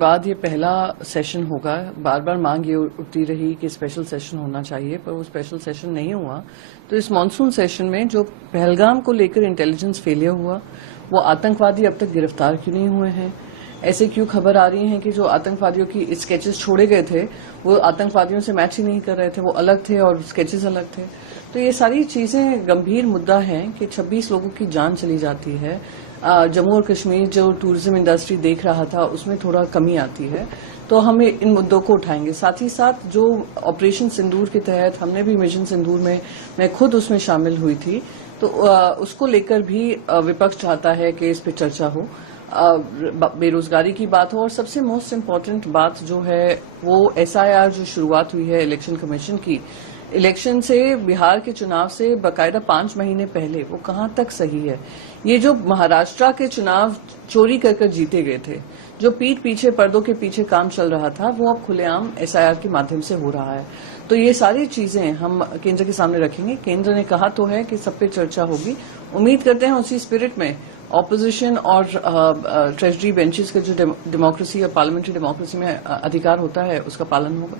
बाद ये पहला सेशन होगा। बार बार मांग ये उठती रही कि स्पेशल सेशन होना चाहिए, पर वो स्पेशल सेशन नहीं हुआ। तो इस मॉनसून सेशन में जो पहलगाम को लेकर इंटेलिजेंस फेलियर हुआ, वो आतंकवादी अब तक गिरफ्तार क्यों नहीं हुए हैं, ऐसे क्यों खबर आ रही है कि जो आतंकवादियों की स्केचेस छोड़े गए थे वो आतंकवादियों से मैच ही नहीं कर रहे थे, वो अलग थे और स्केचेस अलग थे। तो ये सारी चीजें गंभीर मुद्दा है कि 26 लोगों की जान चली जाती है। जम्मू और कश्मीर जो टूरिज्म इंडस्ट्री देख रहा था उसमें थोड़ा कमी आती है। तो हम इन मुद्दों को उठाएंगे। साथ ही साथ जो ऑपरेशन सिंदूर के तहत हमने भी मिशन सिंदूर में, मैं खुद उसमें शामिल हुई थी, तो उसको लेकर भी विपक्ष चाहता है कि इस पर चर्चा हो, बेरोजगारी की बात हो, और सबसे मोस्ट इम्पोर्टेंट बात जो है वो SIR जो शुरुआत हुई है इलेक्शन कमीशन की, इलेक्शन से, बिहार के चुनाव से बाकायदा 5 महीने पहले, वो कहां तक सही है। ये जो महाराष्ट्र के चुनाव चोरी कर जीते गए थे, जो पीठ पीछे पर्दों के पीछे काम चल रहा था, वो अब खुलेआम SIR के माध्यम से हो रहा है। तो ये सारी चीजें हम केंद्र के सामने रखेंगे। केंद्र ने कहा तो है कि सब पे चर्चा होगी। उम्मीद करते हैं उसी स्पिरिट में ऑपोजिशन और ट्रेजरी बेंचेस का जो डेमोक्रेसी और पार्लियामेंट्री डेमोक्रेसी में अधिकार होता है उसका पालन होगा।